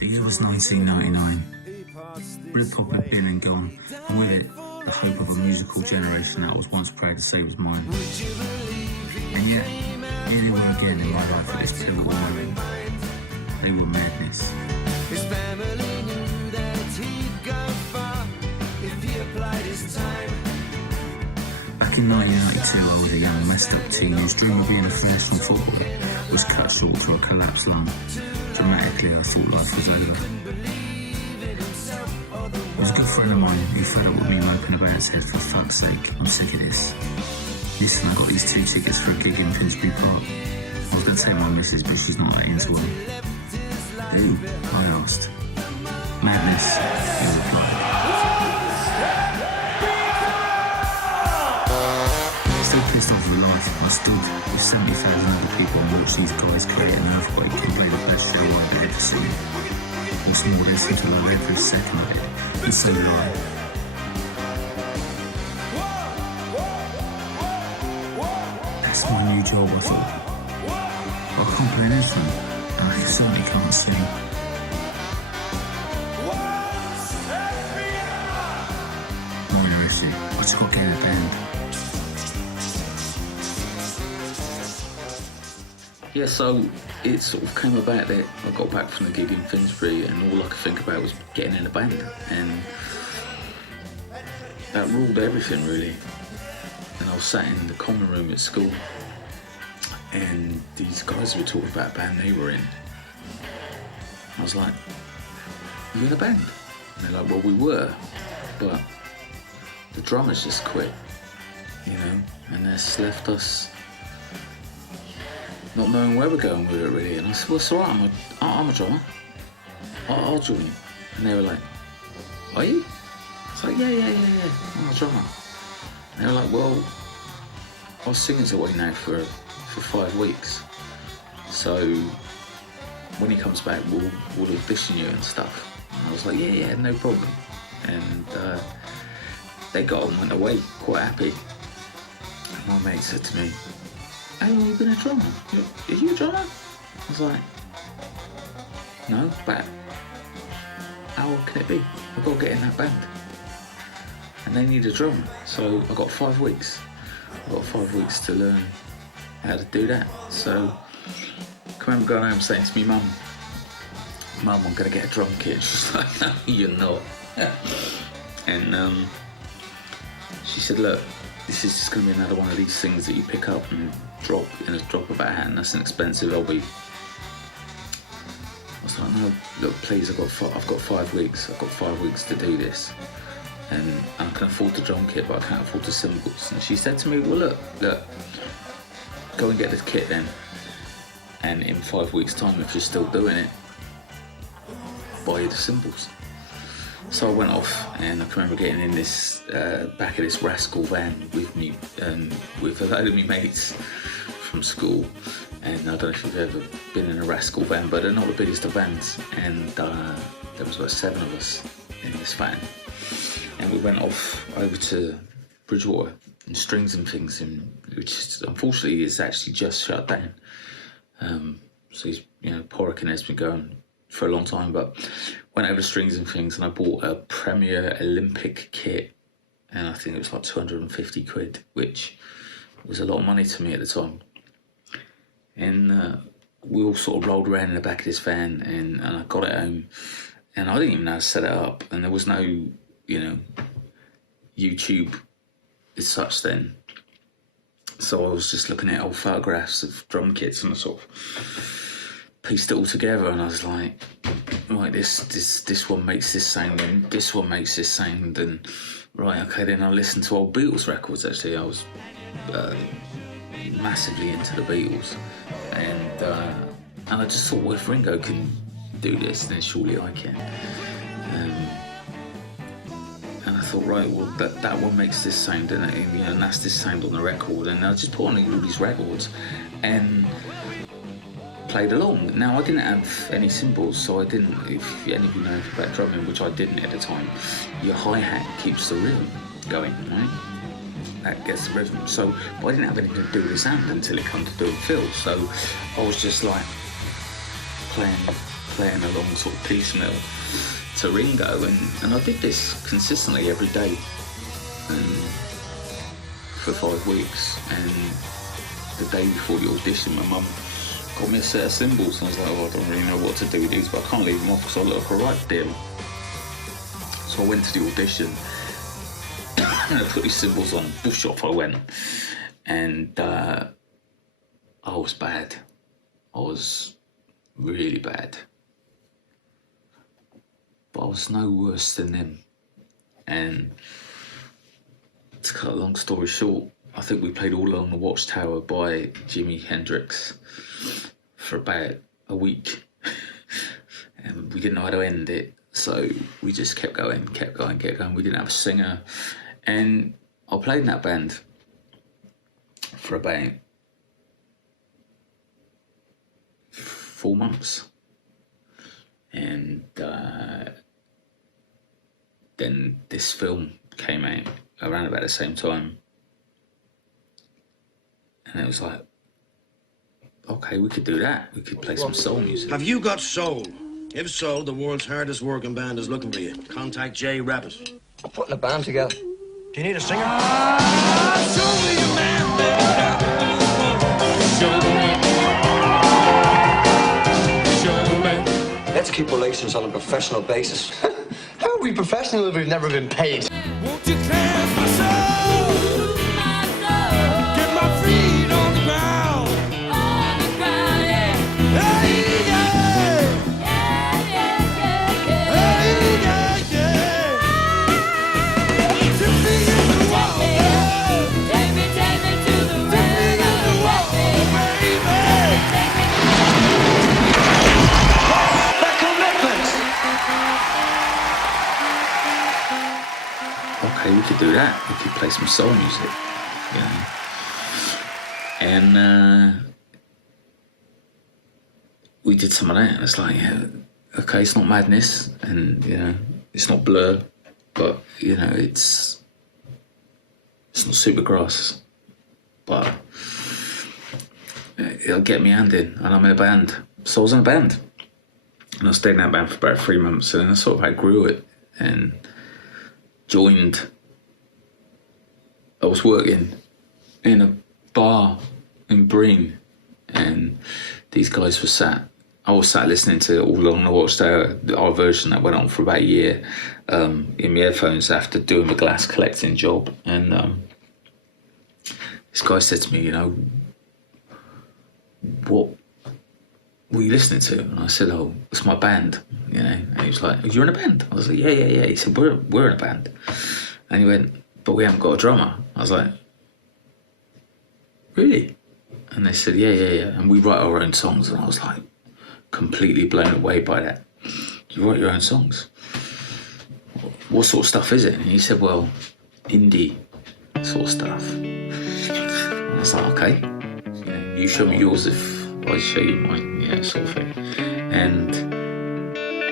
The year was 1999. Britpop had been and gone, and with it, the hope of a musical generation that I was once proud to say was mine. And yet, here they were again in my life at this pivotal moment. They were madness. His family knew that he'd go far if he applied his time. Back in 1992, I was a young, messed up teen whose dream of being a professional footballer was cut short to a collapsed lung. Dramatically, I thought life was over. It was a good friend of mine who fed up with me moping about his head. For fuck's sake, I'm sick of this. Listen, I got these 2 tickets for a gig in Finsbury Park. I was going to take my missus, but she's not that into one. Who? I asked. Madness, he replied. Still pissed off with life, I stood with 70,000 other people and watched these guys create an earthquake and play the best show I've ever seen. What's more, they seem to love every second of it, and so do I. That's my new job, I thought. I can't play an instrument, and I certainly can't sing. Minor issue, I just got to get in a band. Yeah, so it sort of came about that I got back from the gig in Finsbury and all I could think about was getting in a band, and that ruled everything really. And I was sat in the common room at school and these guys were talking about a band they were in. I was like, you in a band? And they're like, well, we were, but the drummer's just quit, you know, and that's left us not knowing where we're going with it really. And I said, well, it's all right, I'm a drummer. I'll join you. And they were like, are you? I was like, yeah, I'm a drummer. And they were like, well, our singer's away now for 5 weeks. So when he comes back, we'll audition you and stuff. And I was like, yeah, no problem. And they got on and went away quite happy. And my mate said to me, how long have you been a drummer? Are you a drummer? I was like, no, but how can it be? I've got to get in that band. And they need a drummer. So I got 5 weeks. I got 5 weeks to learn how to do that. So I remember going home saying to me, Mum, I'm going to get a drum kit. She's like, no, you're not. And she said, look, this is just going to be another one of these things that you pick up and drop in a drop of a hat, and that's an expensive hobby. I was like, no, look, please, I've got 5 weeks. I've got 5 weeks to do this. And I can afford the drum kit, but I can't afford the cymbals. And she said to me, well, look, go and get the kit then. And in 5 weeks' time, if you're still doing it, buy you the cymbals. So I went off, and I can remember getting in this back of this rascal van with me, with a load of my mates from school. And I don't know if you've ever been in a rascal van, but they're not the biggest of vans. And there was about 7 of us in this van. And we went off over to Bridgewater and Strings and Things, which unfortunately is actually just shut down. So he's, Porrick has been going for a long time, but went over to Strings and Things and I bought a Premier Olympic kit, and I think it was like 250 quid, which was a lot of money to me at the time. And we all sort of rolled around in the back of this van, and I got it home, and I didn't even know how to set it up, and there was no, YouTube as such then. So I was just looking at old photographs of drum kits and I sort of pieced it all together, and I was like, right, this one makes this sound, and this one makes this sound, and right, okay, then I listened to old Beatles records actually. I was massively into the Beatles, and I just thought, well, if Ringo can do this, then surely I can. And I thought, right, well, that one makes this sound, and and that's this sound on the record, and I just put on all these records and played along. Now, I didn't have any cymbals, so I didn't, if any of you know about drumming, which I didn't at the time, your hi-hat keeps the rhythm going, right? That gets the rhythm. So, but I didn't have anything to do with the sound until it came to doing fill. So I was just like playing along sort of piecemeal to Ringo, and I did this consistently every day for 5 weeks. And the day before the audition, my mum got me a set of cymbals, and I was like, oh, I don't really know what to do with these, but I can't leave them off because I look alright, dear. So I went to the audition and I put these cymbals on, bush off I went, and I was bad. I was really bad. But I was no worse than them. And to cut a long story short, I think we played All Along the Watchtower by Jimi Hendrix for about a week. And we didn't know how to end it, so we just kept going. We didn't have a singer. And I played in that band for about 4 months. And then this film came out around about the same time. And it was like, okay, we could do that. We could play some soul music. Have you got soul? If so, the world's hardest working band is looking for you. Contact Jay Rabbit. I'm putting a band together. Do you need a singer? Show me a man, Show me. Let's keep relations on a professional basis. How are we professional if we've never been paid? Won't you cleanse my soul? Get my feet on the ground. On the ground, yeah. Hey, yeah. Hey, yeah. Tip me in the water. Take me to the river. Tip me in the water, baby. That commitment. Okay, we could do that. We could play some soul music, you know. And we did some of that, and it's like, yeah, okay, it's not Madness, and it's not Blur, but it's not Supergrass, but it'll get me hand in, and I'm in a band. So I was in a band, and I stayed in that band for about 3 months, and then I sort of outgrew it and joined. I was working in a bar in Breen, and these guys were I was sat listening to All Along the Watchtower, our version that went on for about a year, in my headphones after doing the glass collecting job. And this guy said to me, what were you listening to? And I said, oh, it's my band, And he was like, oh, you're in a band? I was like, yeah. He said, we're in a band. And he went, but we haven't got a drummer. I was like, really? And they said, yeah. And we write our own songs. And I was like, completely blown away by that. You write your own songs? What sort of stuff is it? And he said, well, indie sort of stuff. And I was like, okay. You show me yours if I show you mine, sort of thing. And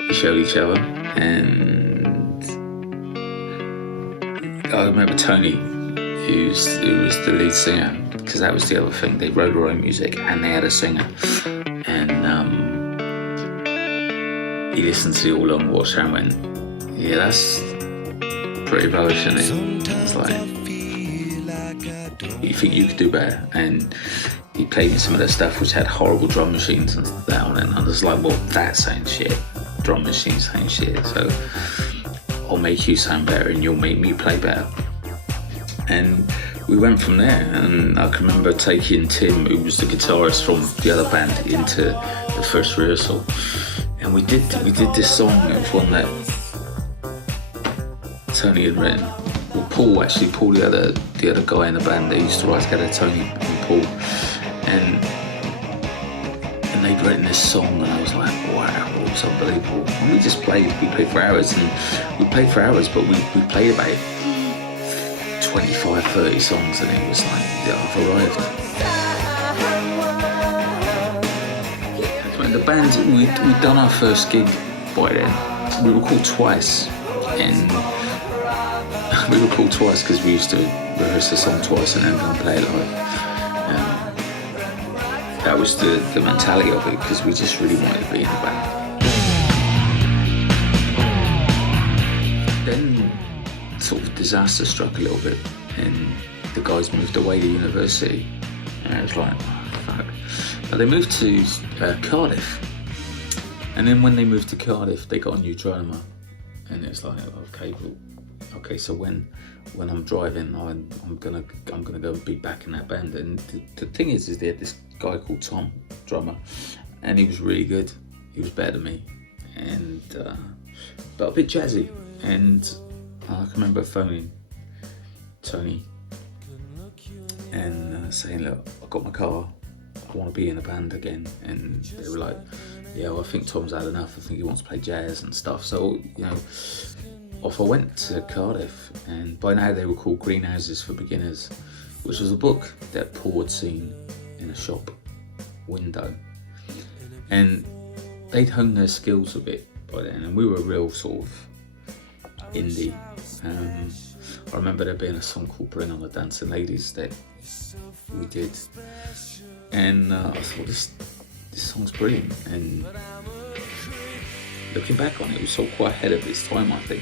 we showed each other, and I remember Tony, who was the lead singer, because that was the other thing. They wrote their own music and they had a singer. And he listened to the All Along the Watchtower and went, yeah, that's pretty rubbish, isn't it? It's like, you think you could do better? And he played me some of the stuff which had horrible drum machines and that on it. And I was like, well, that sounds shit. Drum machines sound shit. So I'll make you sound better and you'll make me play better. And we went from there, and I can remember taking Tim, who was the guitarist from the other band, into the first rehearsal, and we did this song. It was one that Tony had written. Well, Paul, the other guy in the band that used to write together, Tony Paul, and they'd written this song, and I was like, wow, it was unbelievable. And we played for hours, but we played about 25, 30 songs, and it was like, yeah, I've arrived. When the band, we'd done our first gig by then. We recorded twice, and we recorded twice because we used to rehearse the song twice and then go and play it live. That was the mentality of it, because we just really wanted to be in the band. Then sort of disaster struck a little bit, and the guys moved away to university, and it was like, oh, fuck. But they moved to Cardiff, and then when they moved to Cardiff, they got a new drummer, and it's like, okay, so when I'm driving, I'm gonna go be back in that band. And the thing is they had this guy called Tom, drummer, and he was really good. He was better than me, and but a bit jazzy. And I can remember phoning Tony and saying, look, I've got my car, I want to be in a band again. And they were like, yeah, well, I think Tom's had enough. I think he wants to play jazz and stuff. So, you know, off I went to Cardiff, and by now they were called Greenhouses for Beginners, which was a book that Paul had seen in a shop window, and they'd honed their skills a bit by then, and we were a real sort of indie. I remember there being a song called Bring On the Dancing Ladies that we did, and I thought this song's brilliant, and looking back on it, it was sort of quite ahead of its time, I think.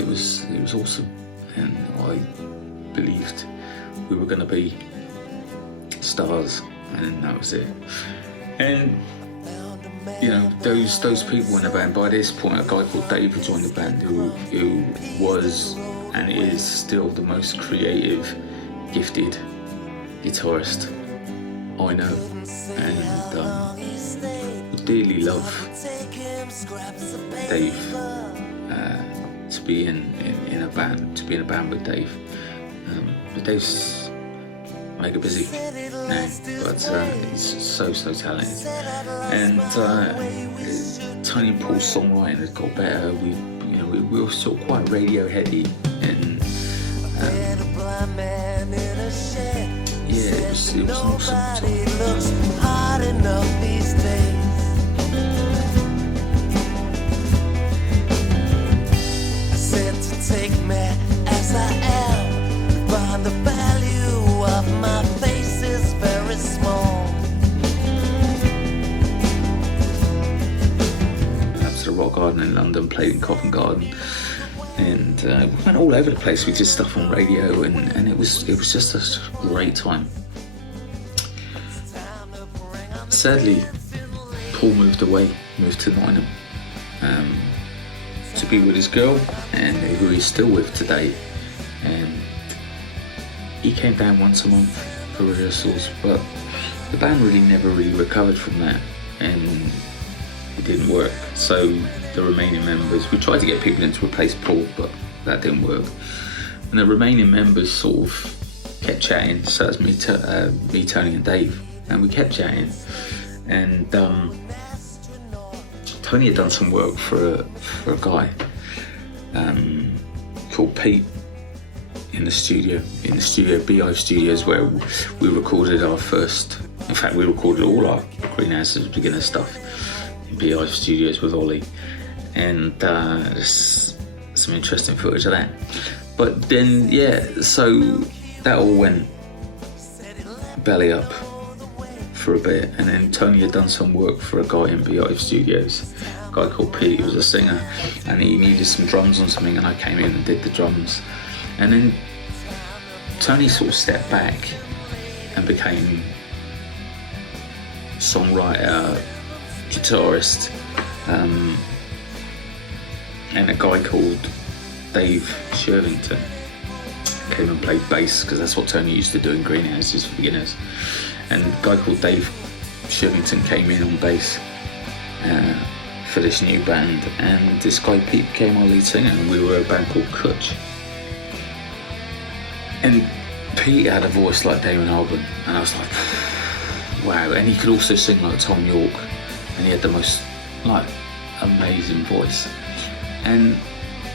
It was awesome, and I believed we were going to be stars, and that was it. And you know, those people in the band, by this point, a guy called Dave had joined the band, who was and is still the most creative, gifted guitarist I know, and would dearly love Dave to be in a band with Dave. But Dave's mega busy now, but he's so talented. And Tony and Paul's songwriting has got better. We were sort of quite radio heady, and yeah, it was an awesome Take me as I am, find the value of my face is very small. Up to the Rock Garden in London, played in Covent Garden, and we went all over the place. We did stuff on radio, and it was just a great time. Sadly, Paul moved to Nottingham to be with his girl, and who he's still with today. And he came down once a month for rehearsals, but the band never really recovered from that, and it didn't work. So the remaining members, we tried to get people in to replace Paul, but that didn't work. And the remaining members sort of kept chatting. So that's me, Tony, and Dave, and we kept chatting. And Tony had done some work for a guy called Pete in the studio Beehive Studios, where we recorded our first. In fact, we recorded all our Greenhouses Beginner stuff in Beehive Studios with Ollie, and there's some interesting footage of that. But then, yeah, so that all went belly up for a bit, and then Tony had done some work for a guy in Beehive Studios, a guy called Pete, who was a singer, and he needed some drums on something, and I came in and did the drums. And then Tony sort of stepped back and became songwriter, guitarist, and a guy called Dave Shervington came and played bass, because that's what Tony used to do in Greenhouses for Beginners. And a guy called Dave Shervington came in on bass, for this new band, and this guy Pete became our lead singer, and we were a band called Kutch. And Pete had a voice like Damon Albarn, and I was like, wow. And he could also sing like Tom York, and he had the most like amazing voice. And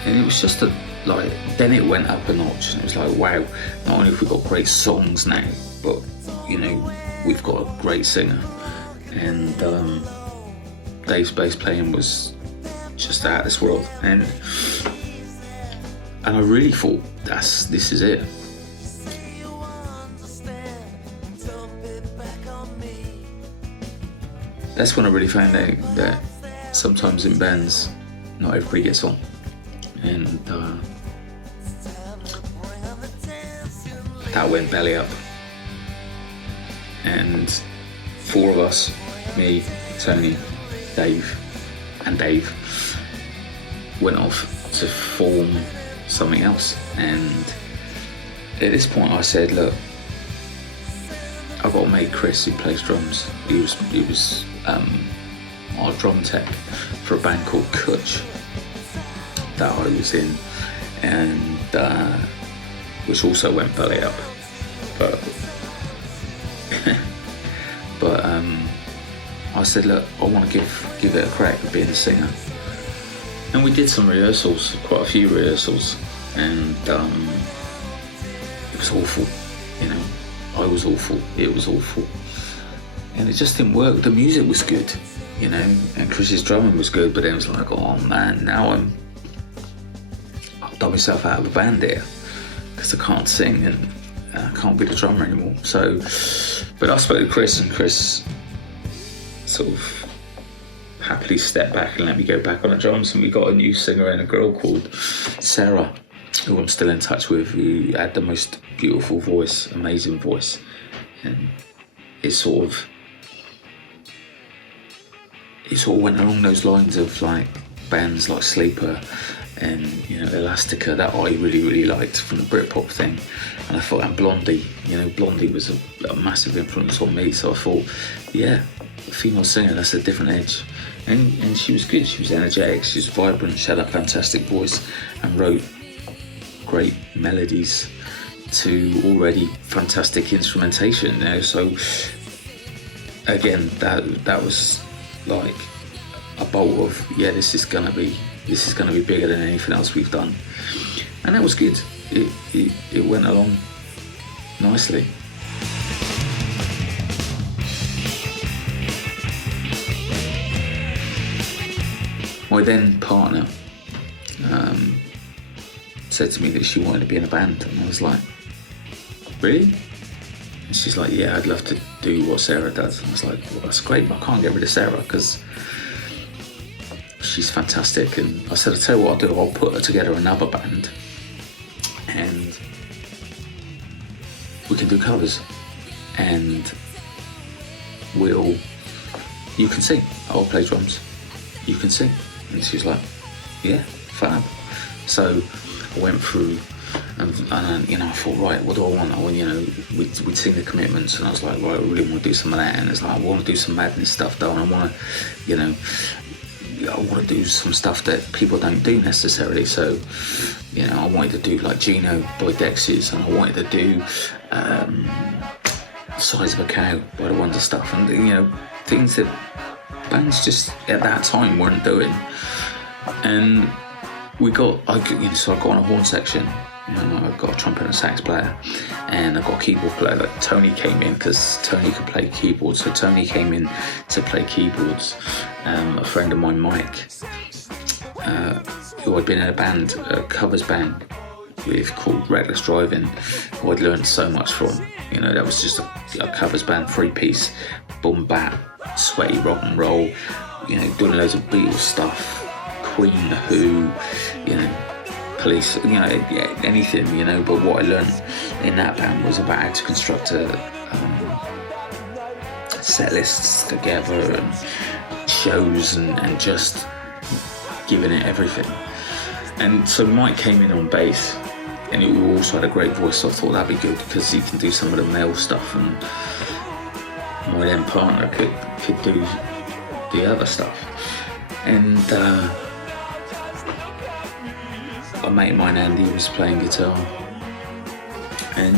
it was just then it went up a notch, and it was like, wow, not only have we got great songs now, but you know, we've got a great singer. And Dave's bass playing was just out of this world, and I really thought this is it. That's when I really found out that sometimes in bands not everybody gets on, and that went belly up, and 4 of us, me, Tony, Dave, went off to form something else. And at this point I said, look, I've got a mate, Chris, who plays drums. He was our drum tech for a band called Kutch that I was in, and which also went belly up, but I said, look, I want to give it a crack at being a singer. And we did some rehearsals, quite a few rehearsals, and it was awful, you know. I was awful, it was awful, and it just didn't work. The music was good, you know, and Chris's drumming was good, but then it was like, oh man, now I've done myself out of a band here because I can't sing and I can't be the drummer anymore. So, but I spoke to Chris, and Chris sort of happily stepped back and let me go back on the drums, and we got a new singer and a girl called Sarah, who I'm still in touch with, who had the most beautiful voice, amazing voice. And it sort of went along those lines of like bands like Sleeper and, you know, Elastica that I really liked from the Britpop thing. And I thought, and Blondie, you know, Blondie was a massive influence on me. So I thought, yeah, a female singer, that's a different edge. And she was good, she was energetic, she was vibrant, she had a fantastic voice and wrote great melodies to already fantastic instrumentation, you know. So again, that was like a bolt of, yeah, this is gonna be bigger than anything else we've done. And that was good. It went along nicely. My then partner said to me that she wanted to be in a band, and I was like, really? And she's like, yeah, I'd love to do what Sarah does. And I was like, well, that's great, but I can't get rid of Sarah because she's fantastic. And I said, I'll tell you what I'll do, I'll put her together another band and we can do covers, and you can sing, I'll play drums, you can sing. And she's like, yeah, fab. So I went through and you know, I thought, right, what do I want? I want, you know, we'd seen the Commitments, and I was like, right, I really want to do some of that. And it's like, I want to do some Madness stuff though, and I want to, you know, I want to do some stuff that people don't do necessarily. So, you know, I wanted to do like Gino by Dexys, and I wanted to do Size of a Cow by the Wonder Stuff, and, you know, things that bands just at that time weren't doing. And I got on a horn section. You know, I've got a trumpet and a sax player, and I've got a keyboard player. Like Tony came in because Tony could play keyboards, so Tony came in to play keyboards. A friend of mine, Mike, who I'd been in a covers band with called Reckless Driving, who I'd learned so much from. You know, that was just a covers band, 3-piece, boom bap, sweaty rock and roll. You know, doing loads of Beatles stuff, Queen, The Who, you know, Police, you know, anything, you know. But what I learned in that band was about how to construct set lists together and shows and just giving it everything. And so Mike came in on bass, and he also had a great voice, so I thought that'd be good because he can do some of the male stuff, and my then partner could do the other stuff. And a mate of mine, Andy, was playing guitar, and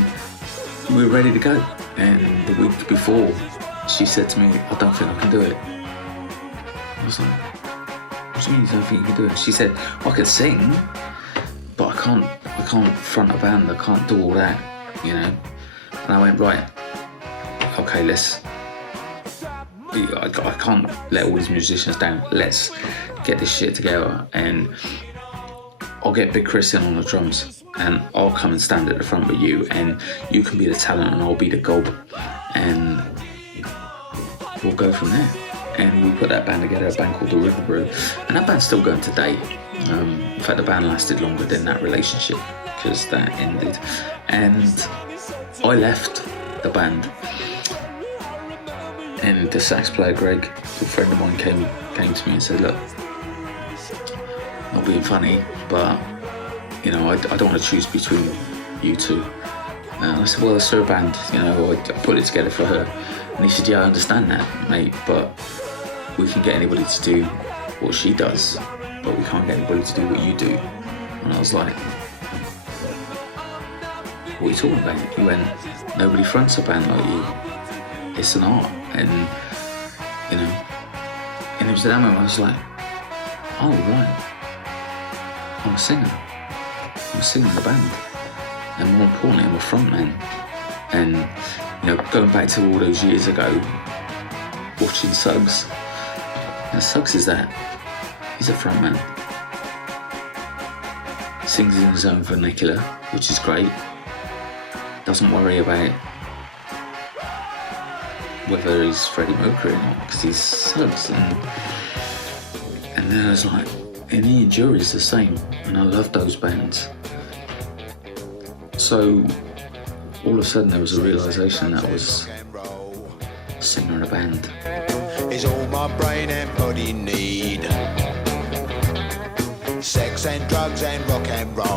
we were ready to go. And the week before, she said to me, "I don't think I can do it." I was like, "What do you mean you don't think you can do it?" She said, "I can sing, but I can't front a band. I can't do all that, you know." And I went, "Right, okay, I can't let all these musicians down. Let's get this shit together, and I'll get Big Chris in on the drums, and I'll come and stand at the front with you, and you can be the talent and I'll be the gob, and we'll go from there." And we put that band together, a band called the Rebrand, and that band's still going today. In fact, the band lasted longer than that relationship because that ended, and I left the band. And the sax player Greg, a friend of mine, came to me and said, "Look, not being funny, but you know, I don't want to choose between you two." And I said, "Well, it's her band, you know, I put it together for her." And he said, "Yeah, I understand that, mate, but we can get anybody to do what she does, but we can't get anybody to do what you do." And I was like, "What are you talking about?" He went, "Nobody fronts a band like you. It's an art." And, you know, and it was at that moment I was like, "Oh, right, I'm a singer. I'm a singer in the band. And more importantly, I'm a frontman." And, you know, going back to all those years ago, watching Suggs, and Suggs is that. He's a frontman. Sings in his own vernacular, which is great. Doesn't worry about whether he's Freddie Mercury or not, because he's Suggs. And then I was like, and Ian Jury's the same, and I love those bands. So all of a sudden there was a realisation that I was a singer in a band. Is all my brain and body need. Sex and drugs and rock and roll.